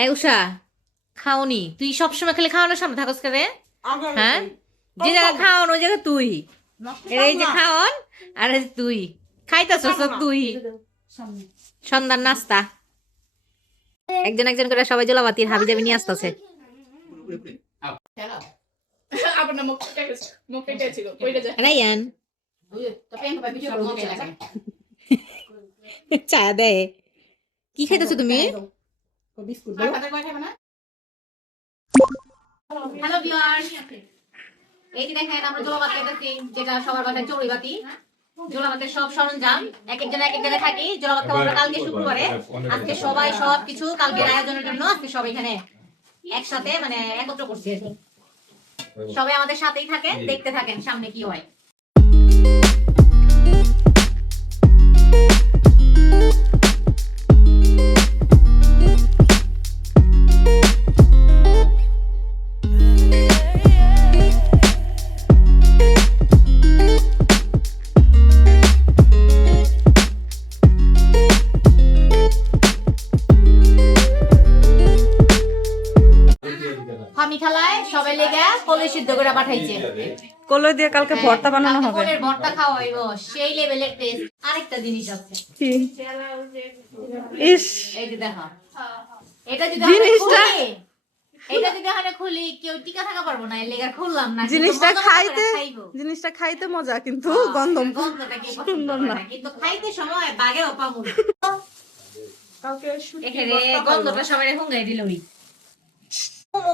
এই উষা, খাওনি তুই? সবসময় খালি খাওয়ানোর সামনে থাকস করে। হ্যাঁ, যে জায়গা খাওয়ান ওই জায়গা তুই। এই যে খাওয়ান আর এই যে তুই খাইতেছস তুই। সন্ধ্যার নাস্তা একজন একজন করে সবাই জলাবাতির হাবি জাবি নিয়ে আসতেছে। রায়ান চা দেয়। কি খাইতেছো তুমি? হ্যালো ভিউয়ার্স, এই যে দেখেন আমরা জলাবাতি খাইতেছি, যেটা সবার বাসায় চড়ুইবাতি। জলাবাতের সব সরঞ্জাম এক একজন এক এক জায়গায় থাকি। জলাবাত খাবো আমরা কালকে শুক্রবারে। আজকে সবাই সবকিছু কালকের আয়োজনের জন্য আজকে সবাই এখানে একসাথে মানে একত্র করছি আর কি। সবাই আমাদের সাথেই থাকেন, দেখতে থাকেন সামনে কি হয়। আমি খালায় সবাই লেগে কলই সিদ্ধ করে পাঠাইছে। কলই দিয়ে কালকে ভর্তা বানানো হবে। কলের ভর্তা খাওয়াইবো, সেই লেভেলের টেস্ট। আরেকটা জিনিস আছে, কি? ইস, এই যে দেখো, এটা যদি জিনিসটা এটা যদি এখানে খুলি কেউ টিকা থাকা পারবো না, এর লেগে খুললাম না। জিনিসটা খাইতে মজা, কিন্তু গন্ধটা কি সুন্দর না, কিন্তু খাইতে সময় বাগেও পামু এখানে গন্ধটা সবাই হুঙ্গাই দিলই।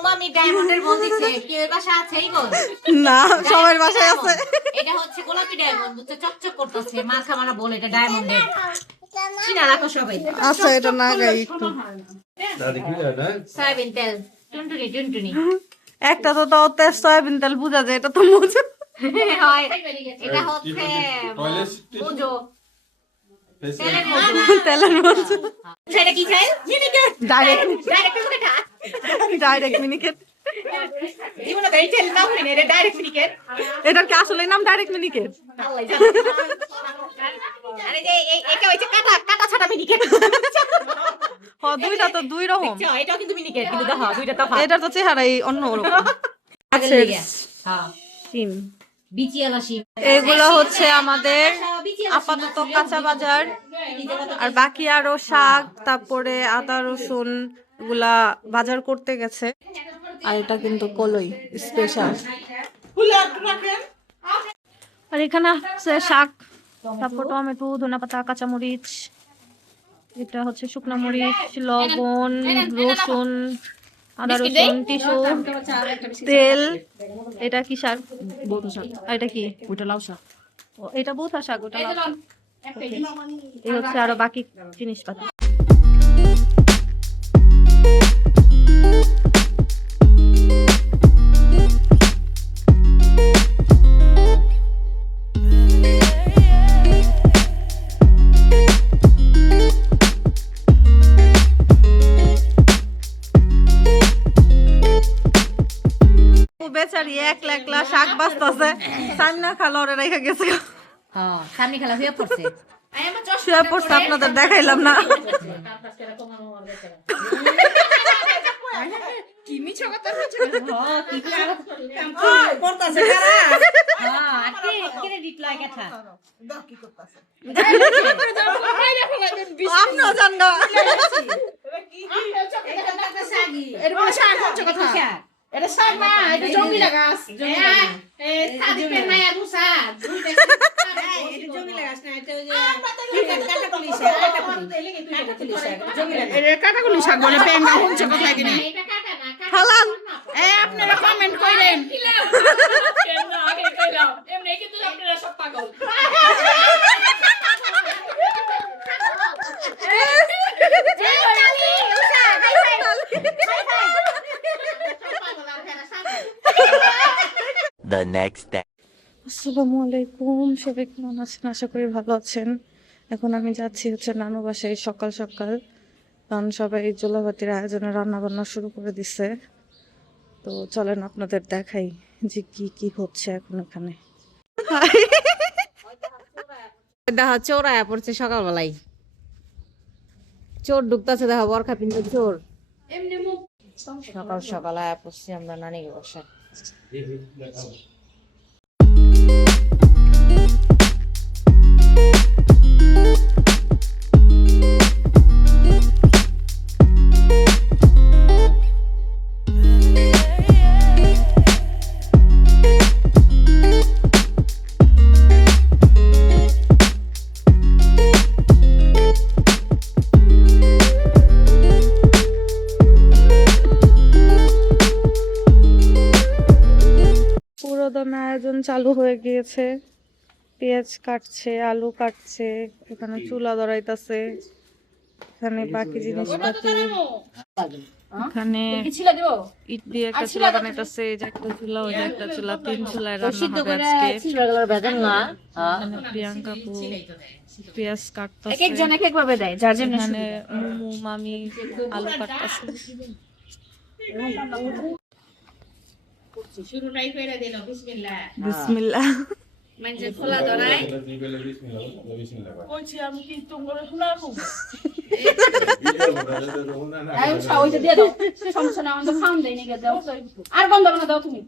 মামি ডায়মন্ডের বল দিছে, কি এর বাসা আছে এই বল? না, সবার বাসায় আছে। এটা হচ্ছে গোলাপি ডায়মন্ড, বুঝছো, চকচক করতেছে। মাথা মারা বল, এটা ডায়মন্ডের। চিনা রাখো সবাই। আচ্ছা, এটা না গাই একটু। সয়াবিন তেল টুনটুনি টুনটুনি। একটা তো তাও তেল, সয়াবিন তেল বুঝা যায়, এটা তো মজা হয়। এটা হচ্ছে মুজো, তেলের মজা। সেটা কি চাই? ডাইরেক্ট মিনিকেট। জীবনে গাড়ি তেল নাম হয়নি, এটা ডাইরেক্ট মিনিকেট। এটার কি আসলে নাম ডাইরেক্ট মিনিকেট? আরে যে এটা হচ্ছে কাটা ছাটা মিনিকেট। দুইটা তো দুই রকম। এটাও কিন্তু মিনিকেট, কিন্তু দেখো দুইটা তফাৎ। এটার তো চেহারাই অন্য রকম। হ্যাঁ, সিম। বিচিয়ালা শিম। এগুলো হচ্ছে আমাদের আপাতত কাঁচা বাজার, আর বাকি আরো শাক, তারপরে আদা রসুন এগুলা বাজার করতে গেছে। আর এটা কিন্তু কলই স্পেশাল। আর এখানে আছে শাক, তারপর টমেটো, ধনেপাতা, কাঁচামরিচ, এটা হচ্ছে শুকনো মরিচ, লবণ, রসুন, আদা রসুন, টিস্যু, তেল। এটা কি শাক? বউতা শাক। আর এটা কি? ওটা লাউ শাক। ও, এটা বউতা শাক, ওটা লাউ শাক। এই হচ্ছে আরো বাকি জিনিসপাতি। বেচারি একলা একলা শাক বাঁচতেছে, সামনা খালরে রেখে গেছে। হ্যাঁ, সামনে খেলা হয়ে পড়ছে। শুয়ে পড়ছে, আপনাদের দেখাইলাম না। কি মিছা কথা হচ্ছে? হ্যাঁ, কি পড়তাছে কারা? হ্যাঁ, আজকে ক্রেডিট লয় কথা। কি করতাছে? আপনিও জান না। এটা বলে শাক হচ্ছে কথা। এটা শাক না, এটা জঙ্গলি গাছ। এই সাদিকের মায়া মুসা, দুইটা এটা জঙ্গলি গাছ না, এটা ওই যে কাটাকুলি শাক, কাটাকুলি শাক, জঙ্গলি গাছ। এটা কাটাকুলি শাক বলে, পেঙ্গা হচ্ছে কথা কিনা। এটা কাটা না, খালান, এই আপনারা কমেন্ট কইরেন। কেন আগে কইলাম এমনি কিন্তু আপনারা সব পাগল। The next day. আসসালামু আলাইকুম, সবাই কেমন আছেন? আশা করি ভালো আছেন। এখন আমি যাচ্ছি হচ্ছে নানু বাসায় সকাল সকাল, কারণ সবাই জলাবাতির আয়োজনে রান্না বান্না শুরু করে দিছে। তো চলেন আপনাদের দেখাই যে কি কি হচ্ছে এখন এখানে। দেখা চোর আয়া পড়ছে সকালবেলায়। চোর ঢুকতেছে, দেখা বরখা পিন্ধে চোর। সকাল সকাল আয়া পড়ছি আমরা নানিকে বাসায়। পুরোদমে আয়োজন চালু হয়ে গিয়েছে, পেঁয়াজ কাটছে, আলু কাটছে, এখানে চুলা ধরাইতাছে, এখানে বাকি জিনিসপাতি, এখানে ইট দিয়ে একটা চুলা বানাইতাছে, এই যে একটা চুলা, ওই যে একটা চুলা, 3 চুলায় রান্না হবে আজকে। এখানে প্রিয়াঙ্কা আপু পেঁয়াজ কাটতাছে, একজন এক এক ভাবে দেয় যার জন্য এখানে মুমু মামি আলু কাটতাছে। শুরুটাই করে দিল বিসমিল্লাহ বিসমিল্লাহ। মানে খোলা ধরাই কইছি আমি কি তোমার শোনাবো এই উঠা ওইটা দিয়ে দাও সমস্যা না আমাদের খাওন দেই নিকে দাও আর বন্ধ না দাও তুমি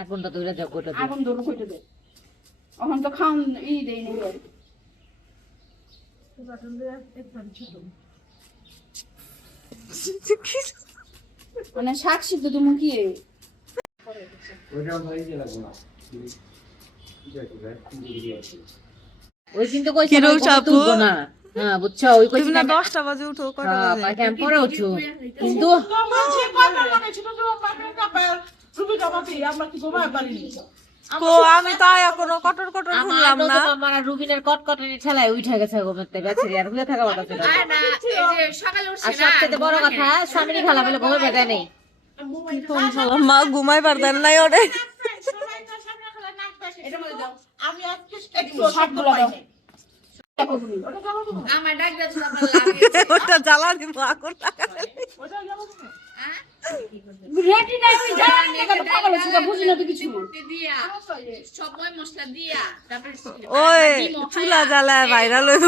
আগুনটা ধরে দাও, গোটা দাও। আগুন ধরো কইতে দে এখন তো খাওন ই দেই নিকে মানে শাক সিদ্ধ তুমি কি ওই কিন্তু কইছে কিরো আমি কখনো চাপু? তুলবো না। হ্যাঁ বুঝছো, ওই কইছে তুমি না আমি- 10টা বাজে উঠো, কয়টা হ্যাঁ, বাজে? পাইকে আমি পরে উঠু কিন্তু কো আমি তো আয়া কোনো কটর কটর শুনলাম না। আমার আর রুবিনের কটকটানি ঠেলায় উঠে গেছে ঘুমেতে বেচারি, আর ঘুরে থাকা কথা ছিল। আর সবচেয়ে বড় কথা স্বামীরই খেলা পেলে ঘুমের বেজায় নেই। কোন শালা মা ঘুমাইবার দেন নাই ওরে। আমি আজকে শাকগুলো দাও আমার ডাক দাও ওটা জ্বালা দিব আগুন লাগালে। রেডি নাই তুই জানা না কত পাগল হইছিস বুঝি না তো কিছু দিয়া সবই মশলা দিয়া তারপর ওই চুলা জ্বালায় ভাইরাল হইব।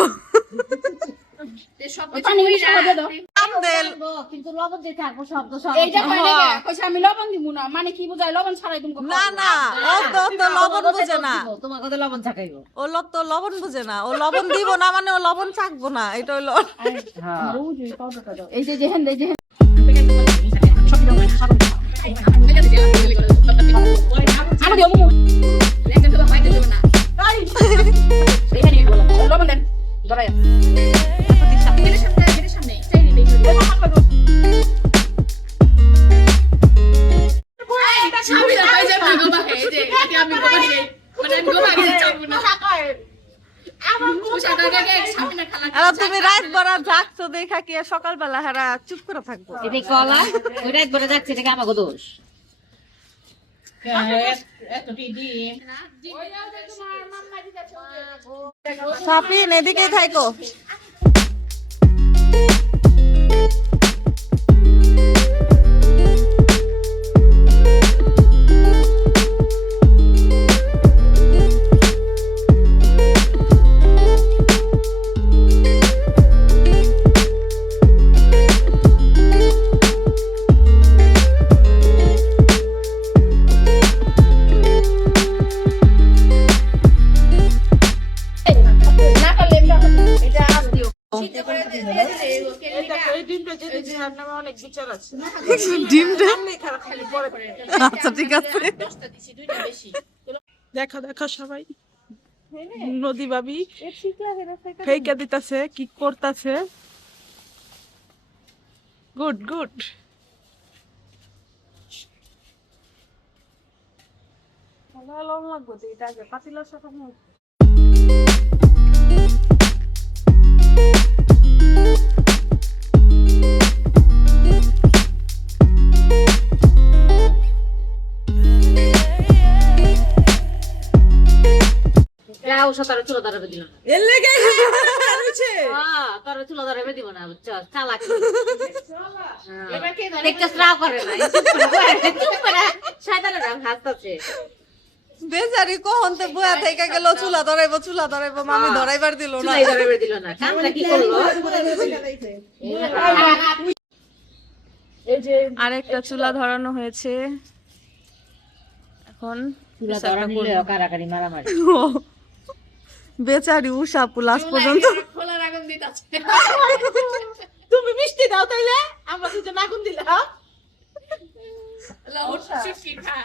তে সব ওই পানি মিশা করে দাও আমদেল কিন্তু লবণ দিয়ে থাকবো শব্দ সব এইটা কই না কইছে আমি লবণ দিব না মানে কি বুঝাই লবণ ছাড়াই তুমি না না, ও তো লবণ বুঝে না। তোমার কথা লবণ চাকাইবো। ও তো লবণ বুঝে না, ও লবণ দিব না মানে ও লবণ চাকবো না, এটা হইলো। হ্যাঁ এই যে যেহেন এই যে আমি দেব মু একটা তো পাইতে দেব না এখানে বলা লবণ দেন ধরাই এর সামনে চাই নিবে আমি না পাই যাবে গোবা এই যে এটা আমি গোবা দিই মানে আমি গোবা দিই চাইবো না আমার পোশাকটা দেখে সামনে না খালা আর তুমি রাত ভরা জাগছো দেখা কি সকালবেলা হারা চুপ করে থাকবো? এটা কলা ওইটা একবারে যাচ্ছে, এটা কি আমাকে দোষ? সাপিন এদিকেই থাকো। না করলে এটা আস দিও এই ডিমটা যদি জিহার নামে অনেক বিচার আছে ডিমটা খালি পরে আচ্ছা ঠিক আছে। 10টা দিছি 2টা বেশি দেখো দেখো সবাই নদী ভাবি ফেইকা দিতাছে কি করতাছে গুড গুড ভালো লাগবে তো এটা আগে পাতিলার সাথে যাও সতারে চুলো ধরাবে দিল না। এর লেগে হইছে হ্যাঁ, তোর চুলো ধরাবে দিব না, বুঝছো? চালাক। এবার কে ধরে দেখতে স্রাব করে না, চুপ করে, চুপ করে, শয়তানের নাম হাসতাছে। বেচারি কখন তো বয়া থেকে গেল, চুলা ধরাইবো মামি ধরাইবার দিল না। চুলাই ধরে দিল না, কামটা কি করলো? আরেকটা চুলা ধরানো হয়েছে এখন। চুলা ধরা নিলে কারাকারি মারামারি। বেচারি উষা পুলাস পর্যন্ত। খোলার আগুন দিতাছে। তুমি মিষ্টি দাও তাইলে আমরা দুজন আগুন দিলাম। লাউড শুটকি খা।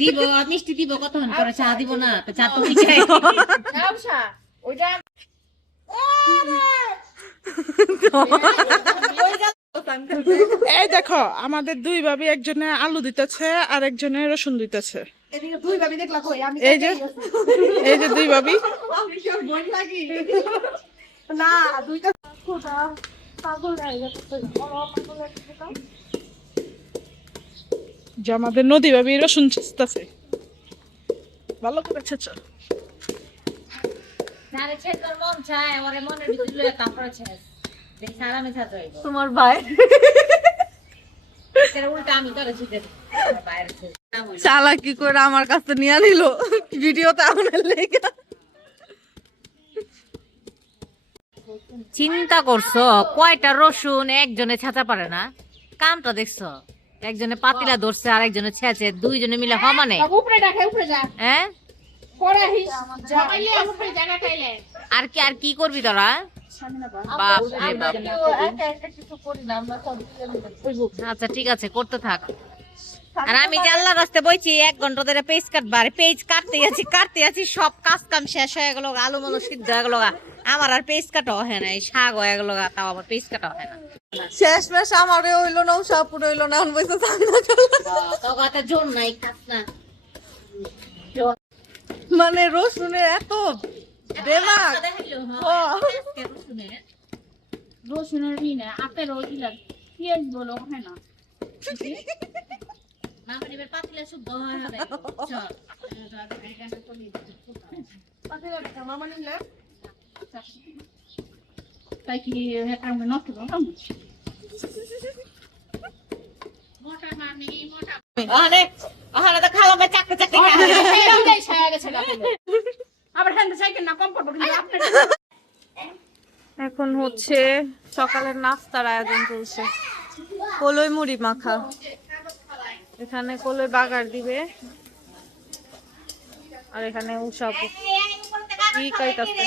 দিব মিষ্টি দিব, কতক্ষণ পরে চা দিব না? তো চা তো মিঠাই। গামছা ওইটা এই দেখো আমাদের দুই ভাবি, একজনে আলু দিতেছে আর একজনে রসুন দিতেছে। এদিকে দুই ভাবি দেখলা কই আমি এই যে দুই ভাবি। না দুইটা যে আমাদের নদী ভাবি রসুন ছিঁচতেছে, ভালো করে ছেঁচো। যারে ছেদর মন চায় ওরে মনের ভিতরে লয়ে তারপরে ছেদ। দেখ সারা মেছা যাইবো। তোমার ভাই এর উল্টা আমি তোরে ছিতে দেব। বাইরে ছেদ। চালাকি করে আমার কাছে নিয়ে নিল ভিডিওতে আপনার লেখা। চিন্তা করছো কয়টা রসুন একজনে ছেঁচা পারে না? কামটা দেখছো, একজনে পাতিলা ধরছে আর একজনে ছেঁচে, দুইজনে মিলে সমানে। উপরে রাখে উপরে যা হ্যাঁ পরে হিস জামাইলে উপরে জায়গা খাইলে আর কি করবি তোরা? বাপ রে বাপ। আচ্ছা ঠিক আছে, করতে থাক। আর আমি যে আল্লাহর রাস্তায় বইছি 1 ঘন্টা ধরে পেজ কাটবার, পেজ কাটতে আছি সব কাজ কাম শেষ হয়ে গেল, আলু মালু সিদ্ধ হয়ে গেল, আমার আর পেজ কাটা হয় না, শাক হয়ে গেল, তাও আবার পেজ কাটা হয় না। শেষ মেশ আমারে হইলো না, উষাপুর হইলো না, এখন বসে তো কথা জোর নাই, খাস না। মানে রসুনের এত দেমাগ। রসুনের বিনা আপেল ওইলা পেঁয়াজ বলো হয় না তাই কি একটা নষ্ট করলাম মোটা মানে মোটা তো খাওয়া চাকতে চাকতে আবার হ্যান্ড সাইকেল না কম পড়বো কিন্তু আপনার এখন হচ্ছে সকালের নাস্তার আয়োজন চলছে, কলই মুড়ি মাখা। এখানে কলই বাগার দিবে আর এখানে উষাপু কি কাইতাছে।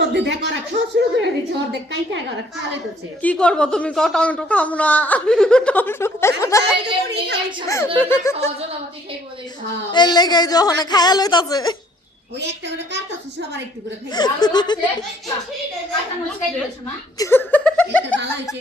মধ্যে দেখো ওরা খাওয়া শুরু করে দিচ্ছে, অর্ধেক কাইটা ওরা খাওয়া হইতেছে। কি করবো, তুমি ক টমেটো খাবো না? এর লেগে যখন খায়া লইতাছে। ওই একটা করে কাটতেছে, সবার একটু করে খাই। একটা ভালো হয়েছে।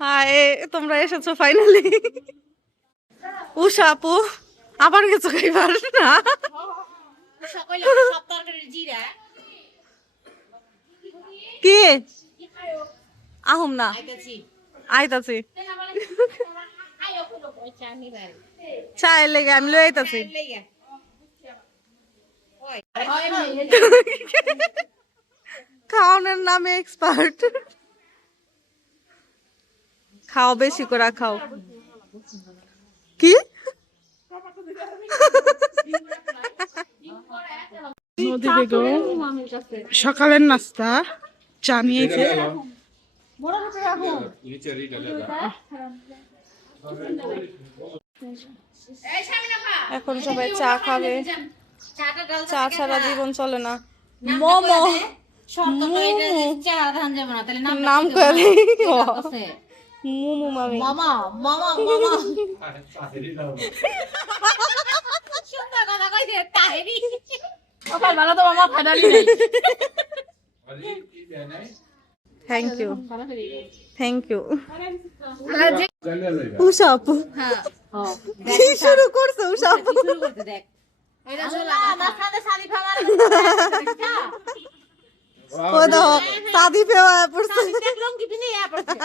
হাই, তোমরা এসেছো ফাইনালি। উষা আপু আবার গেছো খাইবার না? সকলে সব তরকারির জিরা কি আহুম না আইতাছি আইতাছি চায়ের লেগে আমি লই আইতাছি খাওয়ানোর নামে এক্সপার্ট খাও বেশি করে খাও কি নদী বেগম সকালের নাস্তা চা নিয়েছে। এখন সবাই চা খাবে চাটা ডাল চা ছাড়া জীবন চলে না মোমো শর্ত তো এটা চা ধান যাবে না তাহলে নাম করে আছে মুমু মামি মামা মামা মামা সুন্দর কথা কইছে তাহেরি সকাল বেলা তো মামা ফাইনালি নাই থ্যাংক ইউ উষা আপু হ্যাঁ কি শুরু করছে উষা আপু শুরু করতে দেখ এটা চলা আমার সাথে শাড়ি ফেলা ও দাও সাদি পেওয়া পড়ছে দেখলাম কি পিনে ইয়া পড়ছে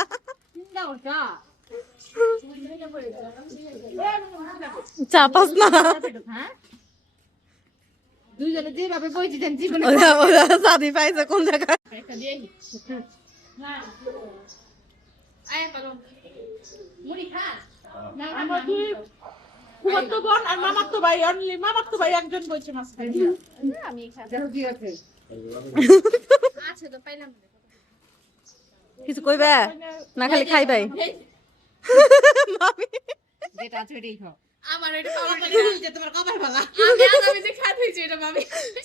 চিন্তা করছা চা পাস না হ্যাঁ দুইজনে যেভাবে বইছিলেন জীবনে ওরা সাদি পাইছে কোন জায়গায় একটা দিয়ে আয় পারো মুড়ি খা না আমার দুই ফুফাতো বোন আর মামাতো ভাই অনলি মামাতো ভাই একজন বইছে মাছ খাই আমি খা কি আছে আছে তো পাইলাম কিছু কইবে না খালি খাইবাই মামি যেটা আছে এটাই খাও আমার এটা পাওয়া যে তোমার কপাল ভালো আমি যে খাতে হইছে এটা মামি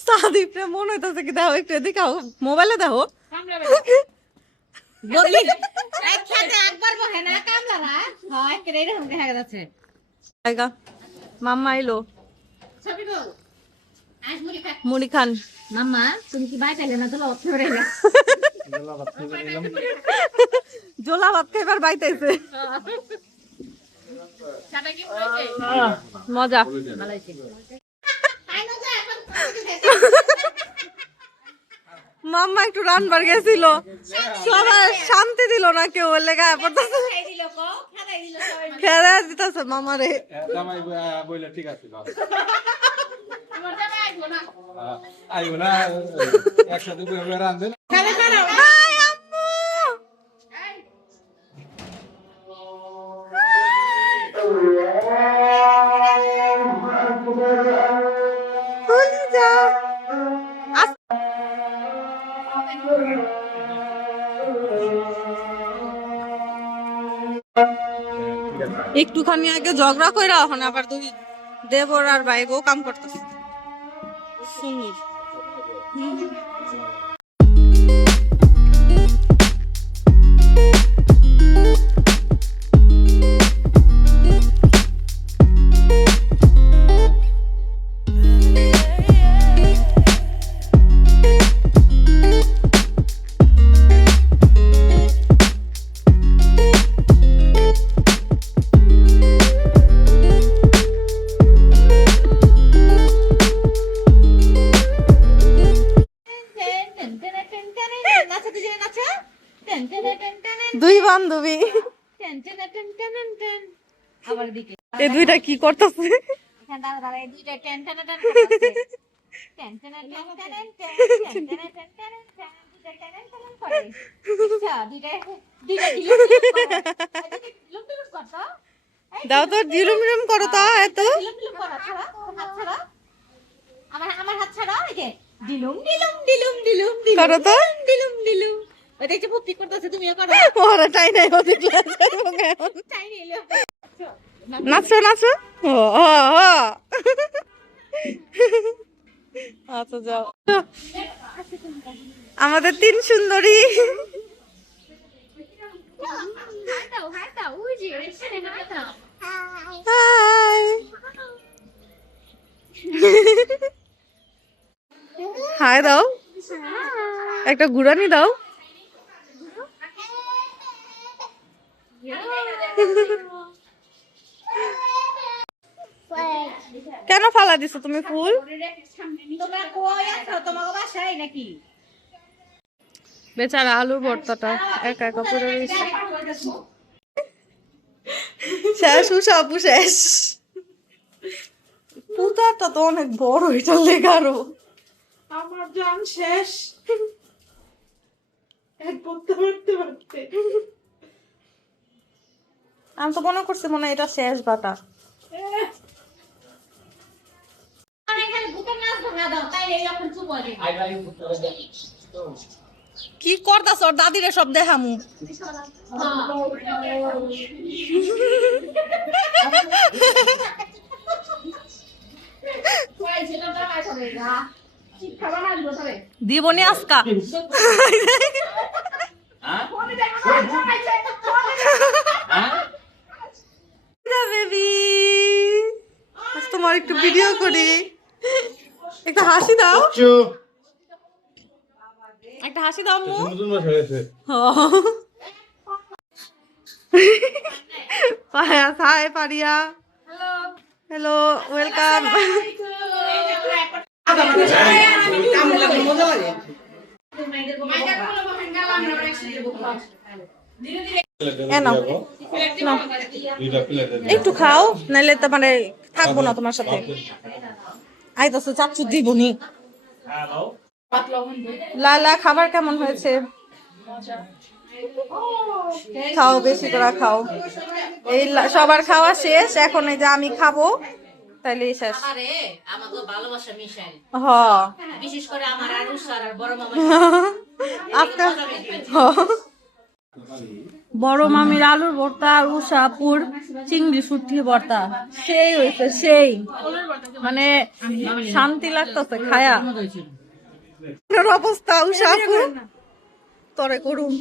সাদি প্রে মনে হইতাছে কি দাও একটু দেখাও মোবাইলে দাও কামড়া বলি একসাথে একবার বহে না কামলা না হয় কেন এরকম দেখা যাচ্ছে আইগা মাম্মা আইলো ছবি গো আজ মুড়ি খা মুড়ি খান মাম্মা তুমি কি বাই তাইলে না তো লক্ষ্য করে না জোলা ভাত খাইবার বাইতেছে চাটা কি হয়েছে মজা ভালো হইছে মাম্মা একটু রানবার গেছিল সবার শান্তি দিল না কেউ লেগা পড়তেছে খাই দিল কো খাই দিল সবাই খেলা দিতেছে মামারে জামাই বইলে ঠিক আছে আমার জামা আইবো না আইব না একসাথে বইলে রান্ধেন হাই আম্মু হলি যা একটুখানি আগে ঝগড়া কইরা এখন আবার দুই দেবর আর ভাই বউ কাম করতেছে সুন্দর দুই বান্ধবী আবার দিকে এই দুইটা কি করতেছে এখানে দাঁড়া দাঁড়া এই দুইটা টেন টেন টেন করতেছে ten ten ten ten ten ten ten ten ten দুইটা টেন টেন করে আচ্ছা দুইটা দুইটা দিলুম করতো দাও তো জিরুম করো তো এত দিলুম করা ছাড়া হাত ছাড়া আমার হাত ছাড়া এই যে দিলুম দিলুম দিলুম দিলুম দিলুম করো তো দিলুম দিলুম ওই দেখছো ভক্তি করতেছে তুমিও করো ওরা টাই নাই ওদের ক্লাস করব কেমন চাই নিলো নাচো নাচো ও ও ও। আচ্ছা যাও আমাদের তিন সুন্দরী হাই দাও ওই যে এখানে হাই দাও হাই হাই দাও একটা ঘুরানি দাও কেন ফালা দিছো তুমি ফুল তোমরা কই আছো তোমাকে বাসায় নাকি বেচারা আলুর ভর্তাটা একা একা পড়ে রয়েছে। শেষ উষা আপু শেষ। পুতাটা তো অনেক বড়, এটা লেগারও আমার জান শেষ এক পড়তে পড়তে পড়তে। আমি তো মনে করছি মনে হয় এটা শেষ বাটা। কি করতাছ ওর দাদিরে সব দেখামু। দিবনি আজকা বেবি, তোমার একটু ভিডিও করি, একটা হাসি দাও, একটা হাসি দাও আম্মু। পায়া হাই পারিয়া, হ্যালো ওয়েলকাম। একটু খাও, নাইলে তো মানে থাকবো না তোমার সাথে। আইতাছে চাচু দিবনি। লালা খাবার কেমন হয়েছে? খাও, বেশি করে খাও। এই সবার খাওয়া শেষ, এখন এই যে আমি খাবো, তাইলে শেষ। আরে আমাদের ভালোবাসা মিশাই, হ বিশেষ করে আমার আর উষার আর বড় মামা আপনার বড় মামির আলুর ভর্তা আর উষাপুর চিংড়ি শুটকি ভর্তা সেই হয়েছে, সেই মানে শান্তি লাগতেছে খায়া। অবস্থা উষাপুর তরে করুন।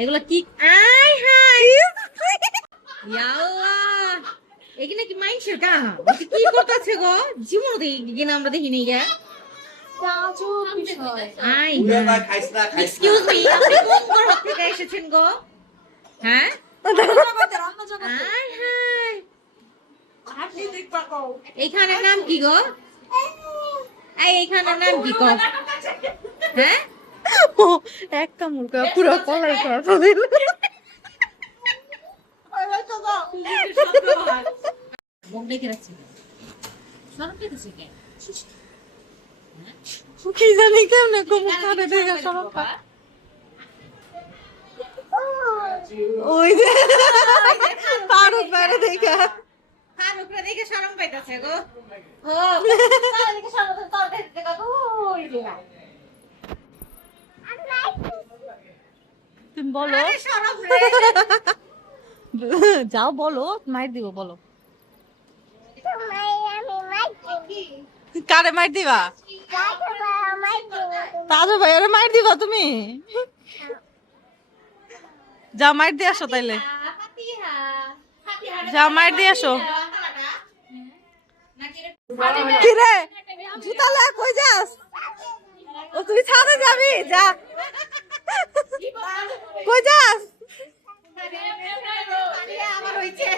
এগুলো কি? আই হাই ইয়াল্লাহ, এখানে কি মাইন্ডসের কাম কি করতেছে গো? জীবন দেখি আমরা দেখিনি গে। আই এক্সকিউজ মি, আপনি কোন ঘর থেকে এসেছেন গো? হ্যাঁ আই হাই, এখানের নাম কি গো? এই এখানের নাম কি গো? হ্যাঁ একটা মুরগা পুরো কলাই করা দিল। মুখ দেখে রাখছি, সরব দেখেছি কে? কি জানি কেমনে কমু কারে দেখা সরব। ওই যে ফারুক বাইরে দেখা, ফারুকরা দেখে শরম পাইতাছে গো। ও তার দেখে শরম পাইতাছে, তার দেখে গো ওই যে তুমি বলো, আরে শরম রে। যাও বলো, মাইর দিব বলো। কারে মাইর দিবা? দাদু ভাই ওরে মাইর দিবা তুমি? যাও মাইর দিয়ে আসো তাইলে, যাও মাইর দিয়ে আসো। কি রে জুতা লয়ে কই যাস? ও তুই ছাদে যাবি? যা, কই যাস? আমার হইছে